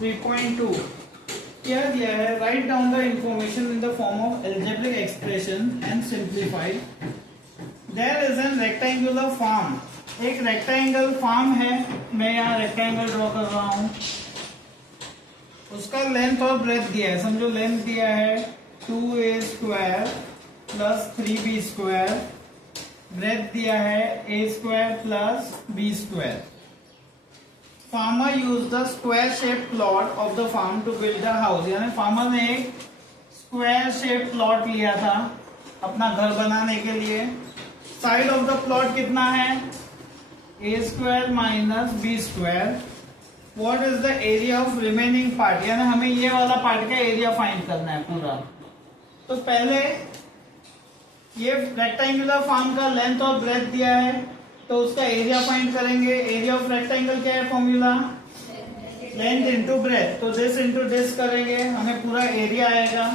3.2 क्या दिया है? Write down the information in the form of algebraic expression and simplified. There is an rectangular form. एक rectangle form है, मैं यहाँ रेक्टेंगल ड्रॉ कर रहा हूँ। उसका लेंथ और ब्रेथ दिया है, समझो लेंथ दिया है 2a square plus 3b square, breath दिया है a square plus b square. Farmer use the square shape plot of the farm to build the house. यानी फार्मर ने एक स्क्वायर शेप प्लॉट लिया था अपना घर बनाने के लिए। साइड ऑफ द प्लॉट कितना है? a square minus b square. What is the area of remaining part? यानी हमें ये वाला पार्ट का एरिया फाइंड करना है पूरा। तो पहले ये रेक्टेंगुलर फॉर्म का लेंथ और ब्रेथ दिया है, तो उसका एरिया फाइंड करेंगे। एरिया ऑफ रेक्टेंगल क्या है? Formula length into breadth. तो दिस इंटू दिस करेंगे, हमें पूरा एरिया आएगा।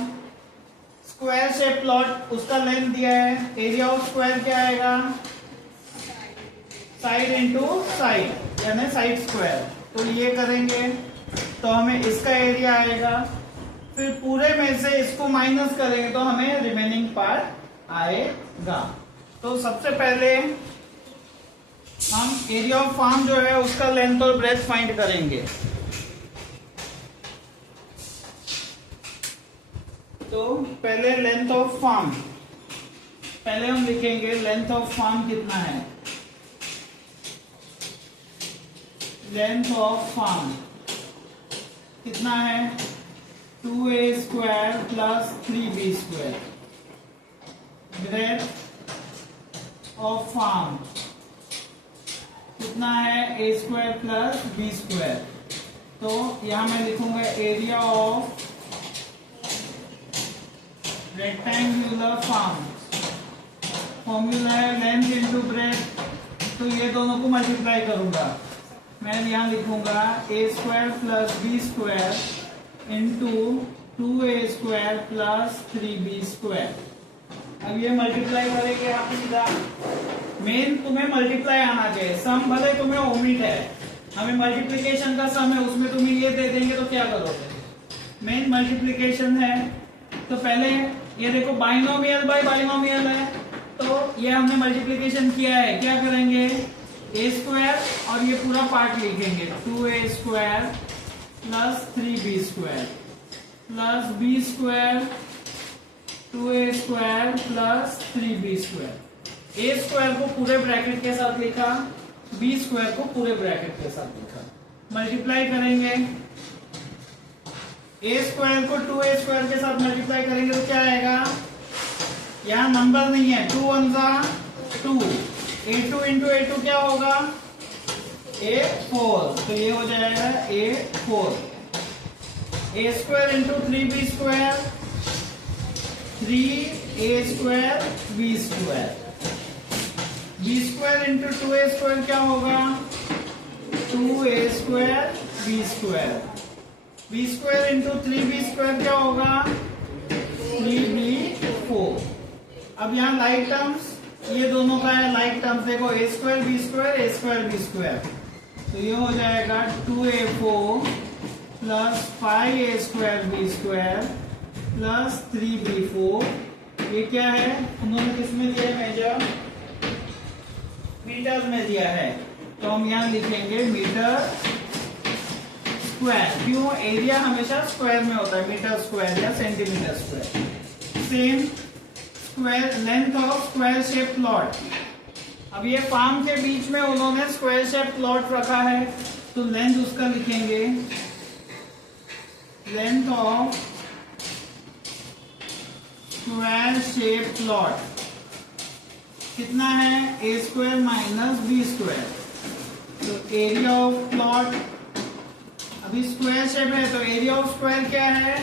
स्क्वायर शेप प्लॉट, उसका लेंथ दिया है, एरिया ऑफ स्क्वायर क्या आएगा? साइड इंटू साइड यानी साइड स्क्वायर। तो ये करेंगे तो हमें इसका एरिया आएगा। फिर पूरे में से इसको माइनस करेंगे तो हमें रिमेनिंग पार्ट आएगा। तो सबसे पहले हम एरिया ऑफ फार्म जो है उसका लेंथ और ब्रेथ फाइंड करेंगे। तो पहले लेंथ ऑफ फार्म, पहले हम लिखेंगे लेंथ ऑफ फार्म कितना है। लेंथ ऑफ फार्म कितना है? 2a square plus 3b square. Breadth of farm कितना है? a square plus b square. तो यहां मैं लिखूंगा area of rectangular farm. Formula है लेंथ इंटू ब्रेथ। तो ये दोनों को मल्टीप्लाई करूंगा, मैं यहां लिखूंगा a square plus b square into 2a square plus 3b square. अब ये मल्टीप्लाई करेंगे आप सीधा। मेन तुम्हें मल्टीप्लाई आना चाहिए, सम भले तुम्हें ओमिट है, हमें मल्टीप्लिकेशन का सम है उसमें तुम्हें ये दे देंगे तो क्या करोगे? मेन मल्टीप्लिकेशन है। तो पहले ये देखो बाइनोमियल बाय बाइनोमियल है, तो ये हमने मल्टीप्लिकेशन किया है। क्या करेंगे? a स्क्वायर और ये पूरा पार्ट लिखेंगे 2a square plus 3b square plus b square 2a square plus 3b square. a square को पूरे ब्रैकेट के साथ लिखा, b स्क्वायर को पूरे ब्रैकेट के साथ लिखा। मल्टीप्लाई करेंगे, a स्क्वायर को 2a स्क्वायर के साथ मल्टीप्लाई करेंगे तो क्या आएगा? यहाँ नंबर नहीं है, 2 1 2, a2 इंटू a2 क्या होगा? a4। तो ये हो जाएगा a4। a square into 3b square 3a square b square. b square into 2a square क्या होगा? 2a square b square. b square into 3b square क्या होगा? 3b4। अब यहाँ लाइक टर्म्स, ये दोनों का है लाइक टर्म्स। देखो a square b square a square b square, तो ये हो जाएगा 2a4 plus 5a square b square plus 3b4। ये क्या है? उन्होंने किसमें दिया है? मेजर मीटर्स में दिया है, तो हम यहाँ लिखेंगे मीटर स्क्वायर। क्यों? एरिया हमेशा स्क्वायर में होता है, मीटर स्क्वायर या centimetre square. Same square length of square shape plot. अब ये फार्म के बीच में उन्होंने स्क्वायर शेप प्लॉट रखा है, तो लेंथ उसका लिखेंगे length of square shape plot कितना है? a square minus b square. तो एरिया ऑफ प्लॉट, अभी स्क्वायर शेप है तो एरिया ऑफ स्क्वायर क्या है?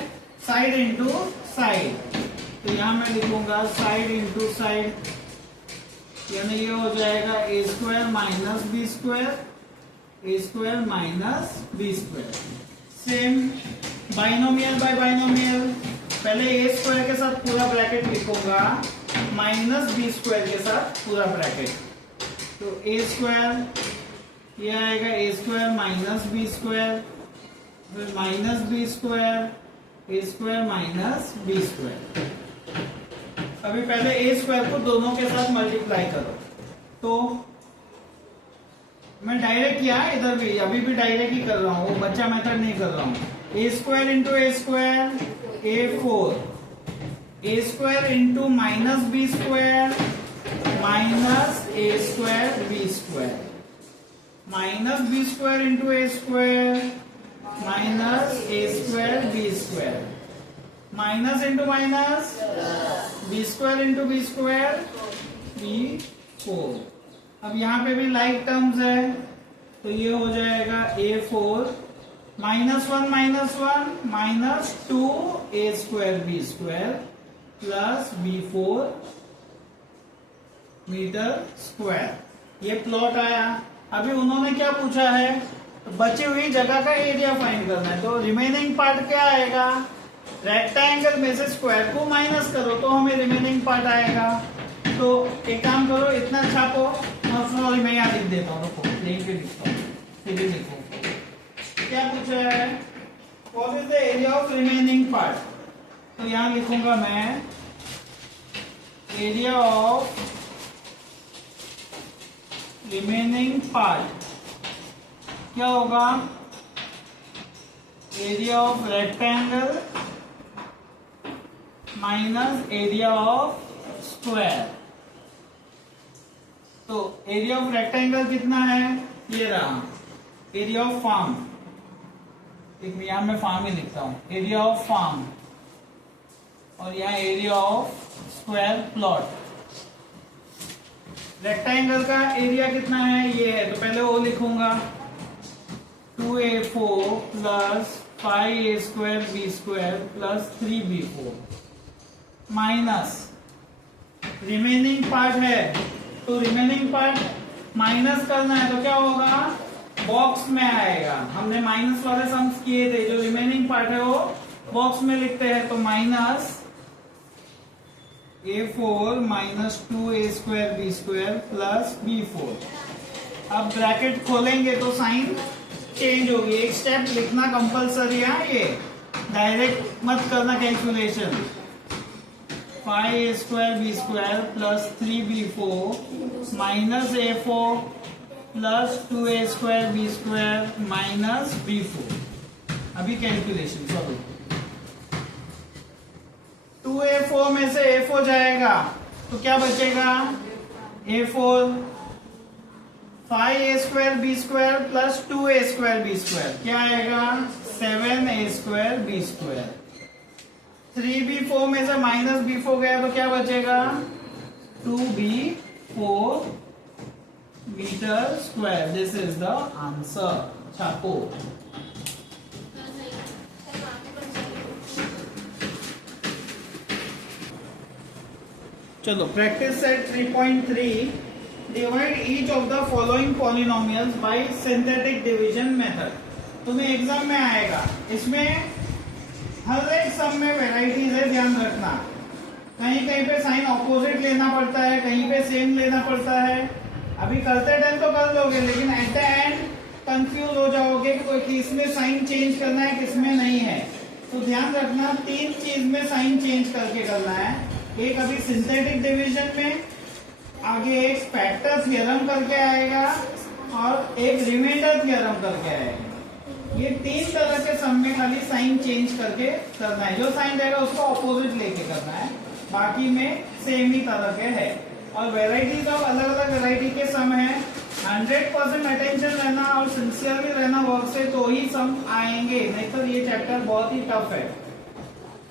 Side into side. तो यहां मैं लिखूंगा साइड इंटू साइड, यानी ये हो जाएगा a square minus b square, a square minus b square. Same binomial by binomial, पहले a स्क्वायर के साथ पूरा ब्रैकेट लिखूंगा माइनस b स्क्वायर के साथ पूरा ब्रैकेट। तो a स्क्वायर ये आएगा a square minus b square फिर माइनस बी स्क्वायर, ए स्क्वायर माइनस बी स्क्वायर। अभी पहले ए स्क्वायर को दोनों के साथ मल्टीप्लाई करो, तो मैं डायरेक्ट किया इधर भी, अभी भी डायरेक्ट ही कर रहा हूँ, वो बच्चा मेथड नहीं कर रहा हूँ। A square into A square A four, A square into minus B square minus A square B square, minus B square into A square minus A square B square, minus into minus B square into B square B four. अब यहाँ पे भी like terms है, तो ये हो जाएगा A four minus one minus two A square B square plus B four metre square. ये प्लॉट आया। अभी उन्होंने क्या पूछा है, बची हुई जगह का एरिया फाइंड करना है, तो रिमेनिंग पार्ट क्या आएगा, रेक्टेंगल में से स्क्वायर को माइनस करो तो हमें रिमेनिंग पार्ट आएगा। तो एक काम करो, इतना छापो, और सॉरी मैं यहाँ लिख देता हूँ, रुको लिख के लिखता हूँ, फिर लिखो क्या पूछा है, what is the area of remaining part. तो यहाँ लिखूंगा मैं एरिया ऑफ रिमेनिंग पार्ट क्या होगा, area of rectangle minus area of square. तो एरिया ऑफ रेक्टेंगल कितना है, ये रहा, एरिया ऑफ फार्म, एक यहां मैं फार्म ही लिखता हूं, एरिया ऑफ फार्म, और यहाँ area of square plot. Rectangle का एरिया कितना है, ये है, तो पहले वो लिखूंगा 2a4 plus 5a square B square plus 3b4 minus remaining part है, तो रिमेनिंग पार्ट माइनस करना है, तो क्या होगा, बॉक्स में आएगा। हमने माइनस वाले सम्स किए थे, जो रिमेनिंग पार्ट है वो बॉक्स में लिखते हैं, तो minus a4 minus 2a square B square plus b4। अब ब्रैकेट खोलेंगे तो साइन चेंज होगी, एक स्टेप लिखना कंपलसरी है, ये डायरेक्ट मत करना calculation. 5a square B square plus 3b4 minus a4 plus 2a square B square minus b4। अभी कैलकुलेशन करो, 2a4 में से a4 जाएगा तो क्या बचेगा, a4 5a square B square plus 2a square B square क्या आएगा, 7a square B square. 3b4 में से माइनस b4 गया तो क्या बचेगा, 2b4 metre square. This is the answer. छापो। चलो practice set 3.3, divide each of the following polynomials by synthetic division method. तुम्हें एग्जाम में आएगा, इसमें हर एक सम में वेराइटीज है, ध्यान रखना। कहीं कहीं पे साइन ऑपोजिट लेना पड़ता है, कहीं पे सेम लेना पड़ता है। अभी करते टाइम तो कर लोगे, लेकिन एट द एंड कंफ्यूज हो जाओगे कि इसमें साइन चेंज करना है किसमें नहीं है। तो ध्यान रखना, तीन चीज में साइन चेंज करके करना है। एक अभी सिंथेटिक डिवीजन में, आगे एक फैक्टर थ्योरम करके आएगा और एक रिमाइंडर थ्योरम करके आएगा। ये तीन तरह के सम में खाली साइन चेंज करके करना है। जो साइन रहेगा उसको ऑपोजिट लेके करना है, बाकी में सेम ही तरह के है। और वेराइटीज ऑफ अलग अलग वेराइटी के सम है। 100% अटेंशन रहना और सिंसियरली रहना वर्क से, तो ही सम आएंगे, नहीं तो ये चैप्टर बहुत ही टफ है।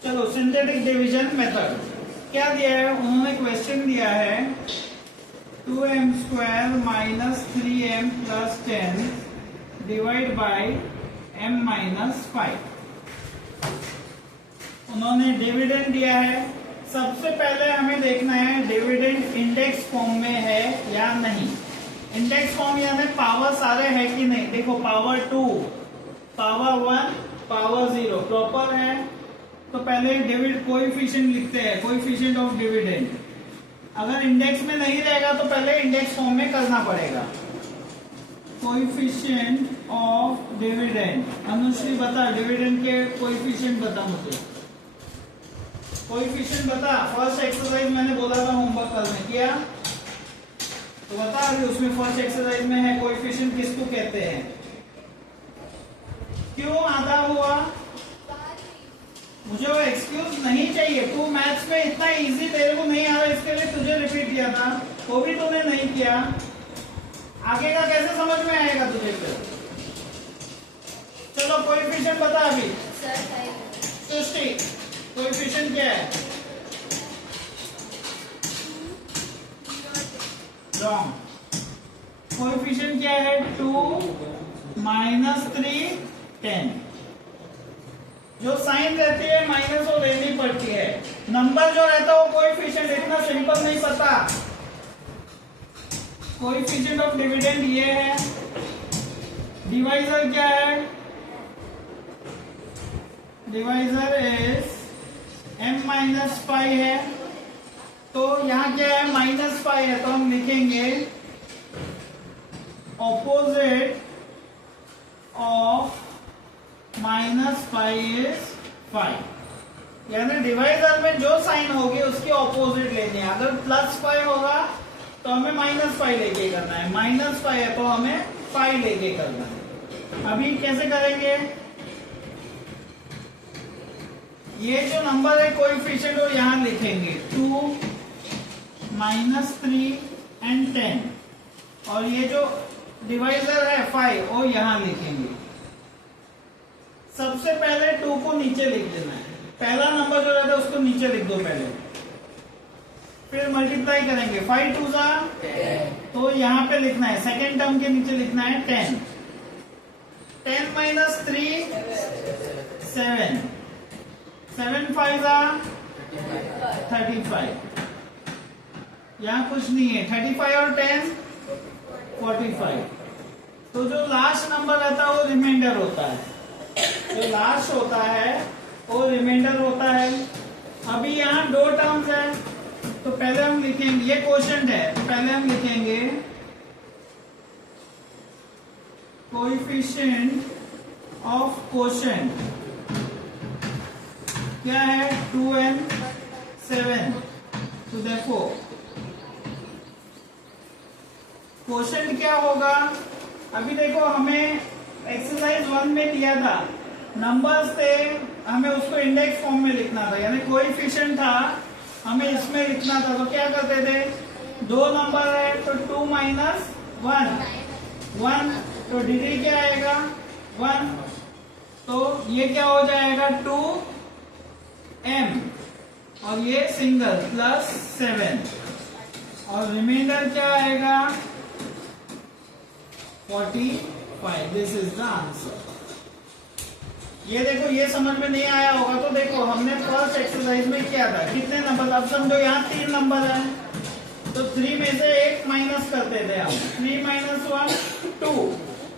चलो सिंथेटिक डिवीजन मेथड क्या दिया है, उन्होंने क्वेश्चन दिया है 2m square minus 3m plus 10 divide by m minus 5। उन्होंने डिविडेंड दिया है। सबसे पहले हमें देखना है डिविडेंड इंडेक्स फॉर्म में है या नहीं। इंडेक्स फॉर्म यानी पावर सारे है कि नहीं। देखो पावर 2, पावर 1, पावर 0 प्रॉपर है, तो पहले डिविड कोएफिशिएंट लिखते हैं, कोएफिशिएंट ऑफ डिविडेंड। अगर इंडेक्स में नहीं रहेगा तो पहले इंडेक्स फॉर्म में करना पड़ेगा। Coefficient of dividend. अनुश्री बता डिविडेंड के कोएफिशिएंट बता मुझे, कोएफिशिएंट बता। फर्स्ट एक्सरसाइज मैंने बोला था होमवर्क करने, किया तो बता अभी उसमें फर्स्ट एक्सरसाइज में है कोएफिशिएंट किसको कहते हैं। क्यों आधा हुआ? मुझे वो एक्सक्यूज नहीं चाहिए। तू मैथ्स में इतना इजी तेरे को नहीं आ रहा, इसके लिए तुझे रिपीट किया था, वो भी तूने नहीं किया। आगे का कैसे समझ में आएगा तुझे फिर? चलो कोएफिशिएंट बता अभी। सृष्टि कोएफिशिएंट क्या है? रॉन्ग। कोएफिशिएंट क्या है? 2 -3 10। जो साइन रहती है माइनस वो लेनी पड़ती है। नंबर जो रहता है वो कोएफिशिएंट इतना सिंपल नहीं पता। कोएफिशिएंट ऑफ डिविडेंड ये है। डिवाइजर क्या है? डिवाइजर इज m-5 है। तो यहाँ क्या है? -5 है, तो हम लिखेंगे ऑपोजिट ऑफ -5 इज 5। यानी डिवाइजर में जो साइन होगी उसकी ऑपोजिट लेनी है। अगर +5 होगा तो हमें -5 लेके करना है, -5 है तो हमें 5 लेके करना है। अभी कैसे करेंगे? ये जो नंबर है कोएफिशिएंट वो यहां लिखेंगे 2 -3 and 10, और ये जो डिवाइजर है 5 वो यहां लिखेंगे। सबसे पहले 2 को नीचे लिख देना है। पहला नंबर जो रहता है उसको नीचे लिख दो पहले, फिर मल्टीप्लाई करेंगे। 5 2 जा 10, तो यहाँ पे लिखना है सेकेंड टर्म के नीचे लिखना है 10। 10 - 3 7, 7 5 जा 35। यहाँ कुछ नहीं है, 35 और 10 45। तो जो लास्ट नंबर रहता है वो रिमाइंडर होता है, जो लास्ट होता है वो रिमाइंडर होता है। अभी यहाँ 2 टर्म्स है, तो पहले हम लिखेंगे, ये क्वोशिएंट है तो पहले हम लिखेंगे कोएफिशिएंट ऑफ क्वोशिएंट क्या है? 2n 7। तो देखो क्वोशिएंट क्या होगा? अभी देखो हमें एक्सरसाइज 1 में दिया था, नंबर्स थे, हमें उसको इंडेक्स फॉर्म में लिखना था, यानी कोएफिशिएंट था हमें इसमें लिखना था। तो क्या करते थे? 2 नंबर है तो 2 - 1 तो डिग्री क्या आएगा? 1। तो ये क्या हो जाएगा? 2m, और ये सिंगल +7, और रिमाइंडर क्या आएगा? 45। This is the answer. ये देखो, ये समझ में नहीं आया होगा तो देखो हमने फर्स्ट एक्सरसाइज में किया था, कितने नंबर? अब समझो यहाँ 3 नंबर है तो 3 में से 1 माइनस करते थे हम। 3 - 1 2,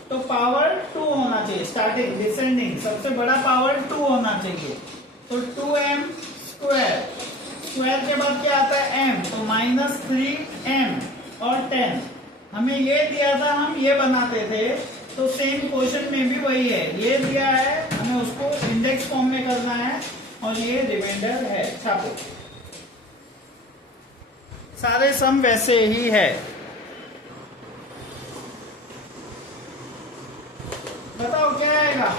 तो पावर 2 होना चाहिए। स्टार्टिंग डिसेंडिंग सबसे बड़ा पावर 2 होना चाहिए। तो 2m स्क्वायर, स्क्वायर के बाद क्या आता है? m, तो -3m और 10। हमें ये दिया था, हम ये बनाते थे, तो सेम क्वेश्चन में भी वही है। ये दिया है, हमें उसको इंडेक्स फॉर्म में करना है, और ये रिमाइंडर है। छापो, सारे सम वैसे ही है। बताओ क्या आएगा?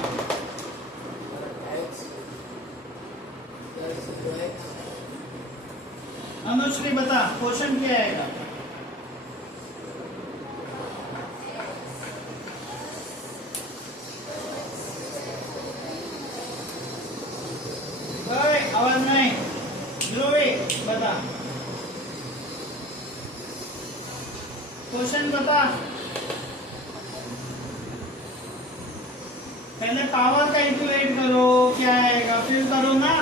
अनुश्री बता क्वेश्चन क्या आएगा? आवाज नहीं। ध्रुवी बता क्वेश्चन बता। पहले पावर कैलकुलेट करो क्या आएगा, फिर करो ना।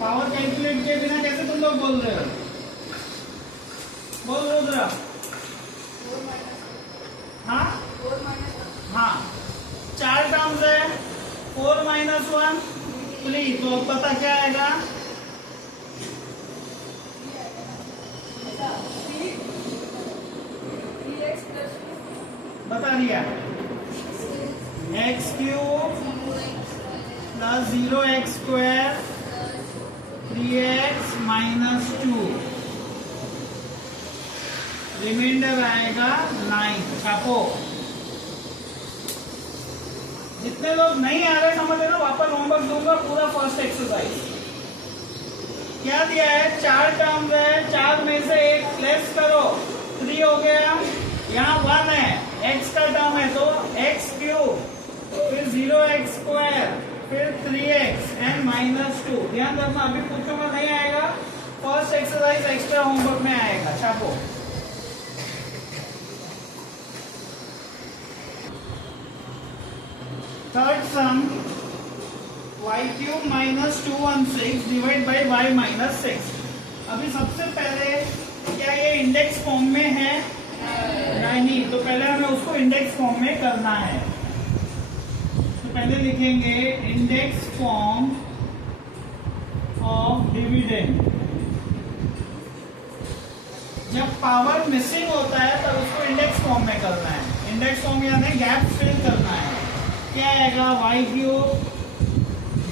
पावर कैलकुलेट किए बिना कैसे तुम लोग बोल रहे हो? बोल रहे हो जरा। हाँ हाँ, 4 टर्म्स है। 4 - 1 3, तो पता क्या आएगा? बता दिया। X cube plus 0x square 3x minus 2, remainder आएगा 9। छापो। जितने लोग नहीं आ रहे समझ लेना, वापस होमवर्क दूंगा पूरा फर्स्ट एक्सरसाइज। क्या दिया है? 4 टर्म्स है, 4 में से एक लेस करो, 3 हो गया। यहाँ 1 है, x का टर्म है तो x क्यूब, फिर 0x स्क्वायर, फिर 3x एंड माइनस 2। ध्यान रखना, अभी पूछूंगा नहीं आएगा, फर्स्ट एक्सरसाइज एक्स्ट्रा होमवर्क में आएगा। छापो। Third sum y cube minus 216 divide by y minus 6। अभी सबसे पहले क्या ये इंडेक्स फॉर्म में है? नहीं, तो पहले हमें उसको इंडेक्स फॉर्म में करना है। तो पहले लिखेंगे इंडेक्स फॉर्म ऑफ डिविडेंड। जब पावर मिसिंग होता है तब उसको इंडेक्स फॉर्म में करना है। इंडेक्स फॉर्म यानी गैप फिल करना है। क्या आएगा? y cube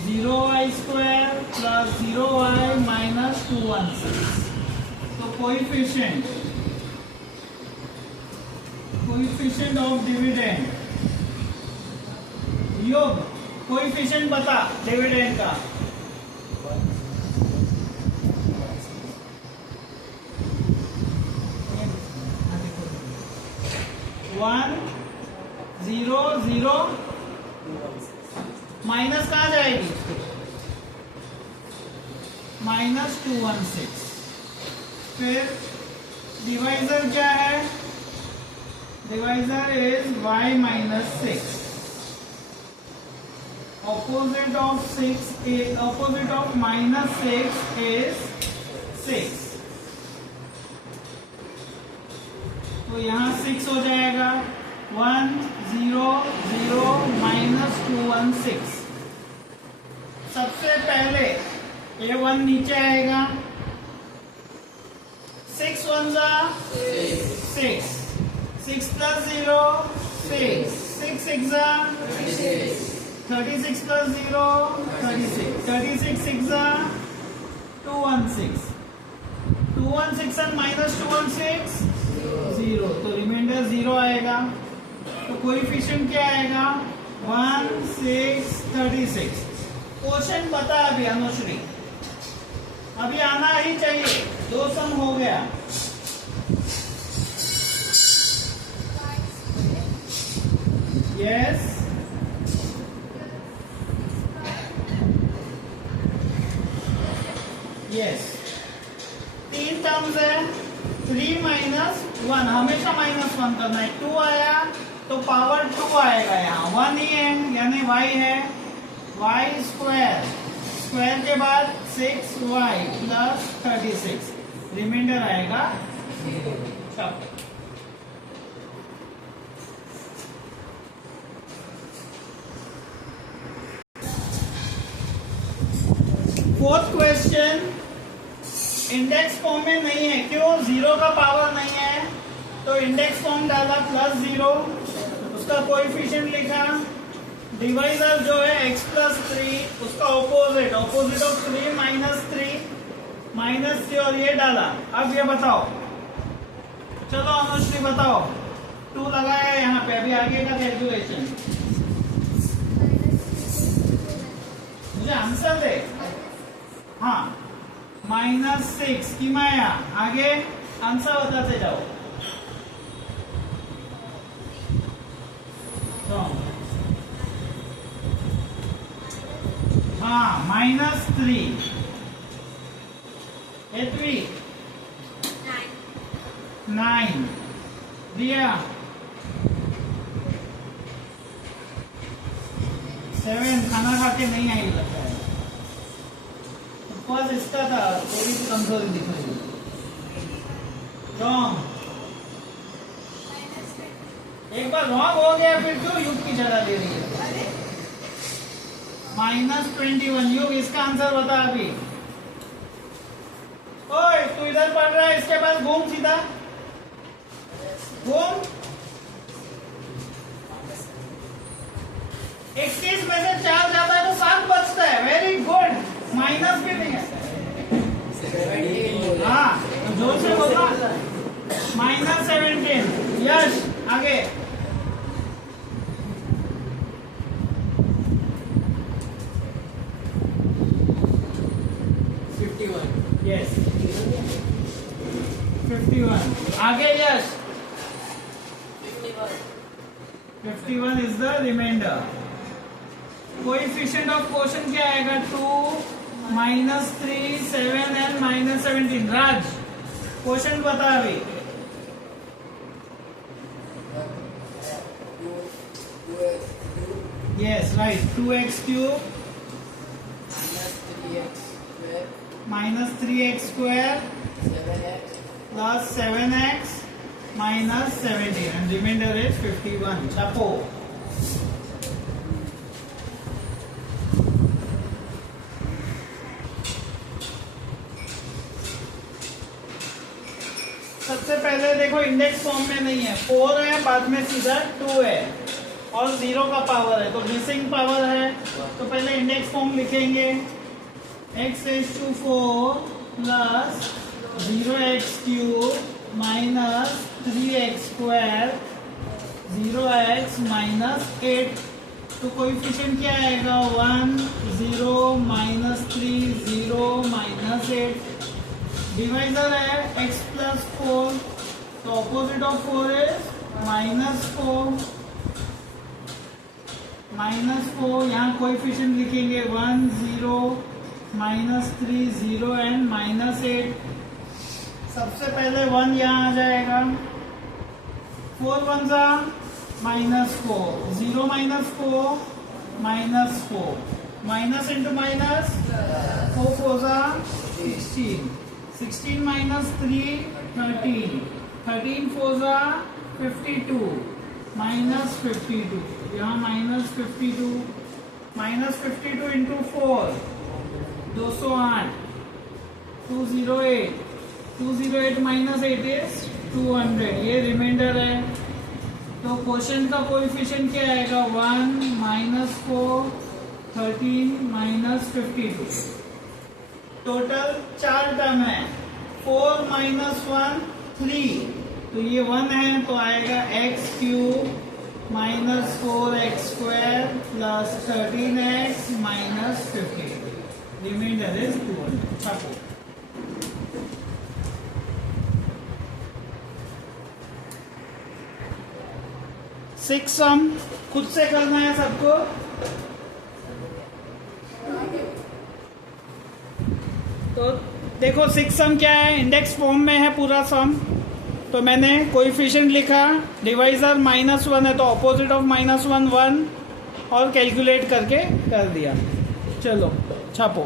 0y square plus 0y minus 216। तो कोएफिशिएंट ऑफ डिविडेंड, योग कोएफिशिएंट बता डिविडेंड का। वन 0 0 माइनस कहाँ जाएगी? माइनस 216। फिर डिवाइजर क्या है? Divisor is y minus 6। Opposite of minus 6 is 6। तो यहाँ 6 हो जाएगा। 1 0 0 माइनस 216। सबसे पहले ये 1 नीचे आएगा। 6 1 6, 6 प्लस 0 6, 6 6 36 प्लस 0 36, 36 6 216, 216 and माइनस 216 0, तो रिमाइंडर 0 आएगा। तो कोएफिशिएंट क्या आएगा? 1 6 36। क्वेश्चन बता अभी अनुश्री, अभी आना ही चाहिए। 2 सम हो गया। यस यस 3 टर्म्स है। 3 माइनस 1, हमेशा माइनस 1 करना है। 2 आया तो पावर 2 आएगा। यहाँ 1 ही है यानी y है। y स्क्वायर, स्क्वायर के बाद 6y प्लस 36, रिमाइंडर आएगा 0। फोर्थ क्वेश्चन इंडेक्स फॉर्म में नहीं है। क्यों? 0 का पावर नहीं है, तो इंडेक्स फॉर्म डाला प्लस 0, उसका कोएफिशिएंट लिखा। डिवाइजर जो है x प्लस 3, उसका ऑपोजिट ऑफ 3 माइनस 3 और ये डाला। अब ये बताओ, चलो अनुश्री बताओ। 2 लगाया यहाँ पे, अभी आगे का कैलकुलेशन मुझे आंसर दे। हाँ, माइनस 6 की माया। आगे आंसर बताते जाओ। हाँ, माइनस 3 8 9 दिया। 7 खाना खा के नहीं आई लगता है। फर्स्ट इसका था, थोड़ी सी कमजोरी दिख रही है। रॉन्ग। एक बार रॉन्ग हो गया फिर क्यों युग की जगह ले रही है? माइनस 21। युग इसका आंसर बता अभी। ओए तू इधर पढ़ रहा है, इसके बाद घूम सीधा घूम। 21 में से 4 जाता है तो 7 बचता है। वेरी गुड, माइनस भी नहीं है। हाँ, तो जोर से बोलना। -17। यश, आगे। यस, 51। आगे Yash. 51 is the remainder. Coefficient of quotient क्या आएगा? 2, -3, 7 एंड -17। राज, क्वोशंट बता अभी। Yes, right. 2x³ -3x² plus 7x minus 17 and remainder is 51. छापो। सबसे पहले देखो इंडेक्स फॉर्म में नहीं है, 4 है, बाद में सीधा 2 है और 0 का पावर है, तो मिसिंग पावर है। तो पहले इंडेक्स फॉर्म लिखेंगे। x⁴ plus 0x³ minus 3x², 0x minus 8। तो कोएफिशिएंट क्या आएगा? 1, 0, -3, 0, -8। डिवाइजर है x plus 4, तो ऑपोजिट ऑफ 4 is -4। -4 यहाँ कोएफिशिएंट लिखेंगे 1, 0, -3, 0 एंड -8। सबसे पहले 1 यहाँ आ जाएगा। 4 1 जा -4, 0 -4, -4, माइनस इंटू माइनस, 4 4 जा 16, 16 -3 13, 13 4 जा 52, -52, यहाँ -52, -52 इंटू 4 208, 208, 208 -8 is 200। ये रिमाइंडर है। तो क्वेश्चन का कोएफिशिएंट क्या आएगा? 1, -4, 13, -52। टोटल 4 टर्म है। 4 - 1 3, तो ये 1 है, तो आएगा x³ -4x² plus 13x -52। Remainder is 200। छापो। सिक्स सम खुद से करना है सबको। तो देखो 6 सम क्या है, इंडेक्स फॉर्म में है पूरा सम। तो मैंने कोएफिशिएंट लिखा, डिवाइजर -1 है तो ऑपोजिट ऑफ -1 1 और कैलकुलेट करके कर दिया। चलो छापो।